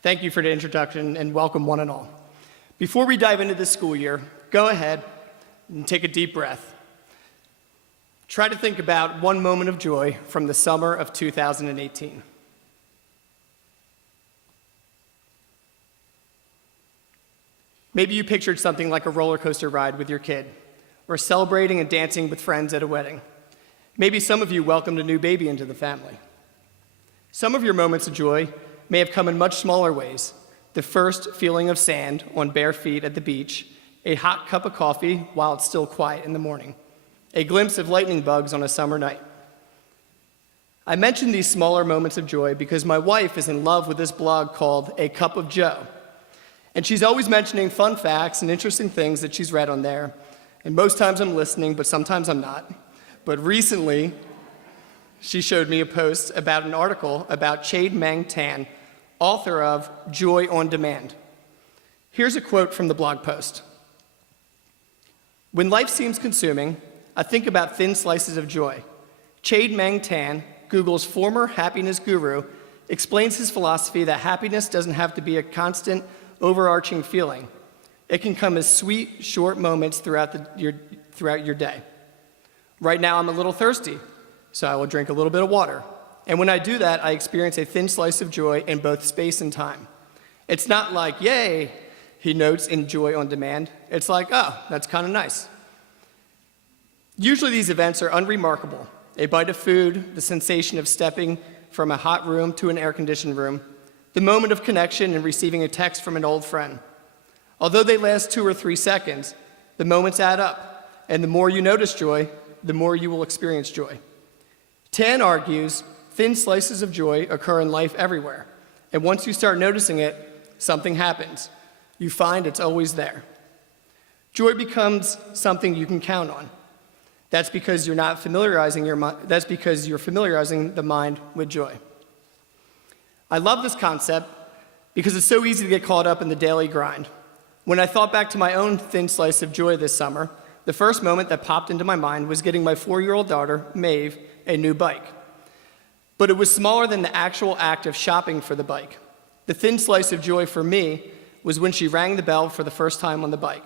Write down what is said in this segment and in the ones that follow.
Thank you for the introduction and welcome one and all. Before we dive into this school year, go ahead and take a deep breath. Try to think about one moment of joy from the summer of 2018. Maybe you pictured something like a roller coaster ride with your kid, or celebrating and dancing with friends at a wedding. Maybe some of you welcomed a new baby into the family. Some of your moments of joy may have come in much smaller ways. The first feeling of sand on bare feet at the beach, a hot cup of coffee while it's still quiet in the morning, a glimpse of lightning bugs on a summer night. I mention these smaller moments of joy because my wife is in love with this blog called A Cup of Joe. And she's always mentioning fun facts and interesting things that she's read on there. And most times I'm listening, but sometimes I'm not. But recently, she showed me a post about an article about Chade Meng Tan, author of Joy on Demand. Here's a quote from the blog post. When life seems consuming, I think about thin slices of joy. Chade Meng Tan, Google's former happiness guru, explains his philosophy that happiness doesn't have to be a constant, overarching feeling. It can come as sweet, short moments throughout your day. Right now, I'm a little thirsty, so I will drink a little bit of water. And when I do that, I experience a thin slice of joy in both space and time. It's not like, yay, he notes in Joy on Demand. It's like, oh, that's kind of nice. Usually these events are unremarkable. A bite of food, the sensation of stepping from a hot room to an air-conditioned room, the moment of connection and receiving a text from an old friend. Although they last 2 or 3 seconds, the moments add up, and the more you notice joy, the more you will experience joy. Tan argues thin slices of joy occur in life everywhere, and once you start noticing it, something happens. You find it's always there. Joy becomes something you can count on. That's because you're familiarizing the mind with joy. I love this concept because it's so easy to get caught up in the daily grind. When I thought back to my own thin slice of joy this summer, the first moment that popped into my mind was getting my 4-year-old daughter, Maeve, a new bike. But it was smaller than the actual act of shopping for the bike. The thin slice of joy for me was when she rang the bell for the first time on the bike.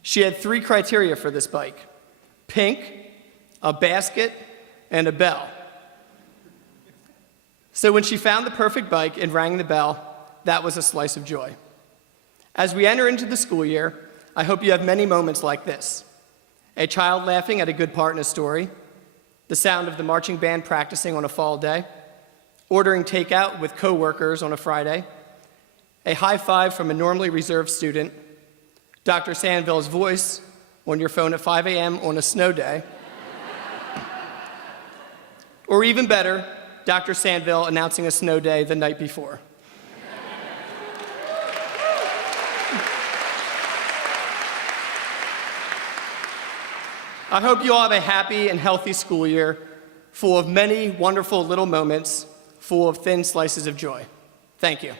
She had 3 criteria for this bike: pink, a basket, and a bell. So when she found the perfect bike and rang the bell, that was a slice of joy. As we enter into the school year, I hope you have many moments like this: a child laughing at a good part in a story, the sound of the marching band practicing on a fall day, ordering takeout with coworkers on a Friday, a high five from a normally reserved student, Dr. Sandville's voice on your phone at 5 a.m. on a snow day, or even better, Dr. Sandville announcing a snow day the night before. I hope you all have a happy and healthy school year, full of many wonderful little moments, full of thin slices of joy. Thank you.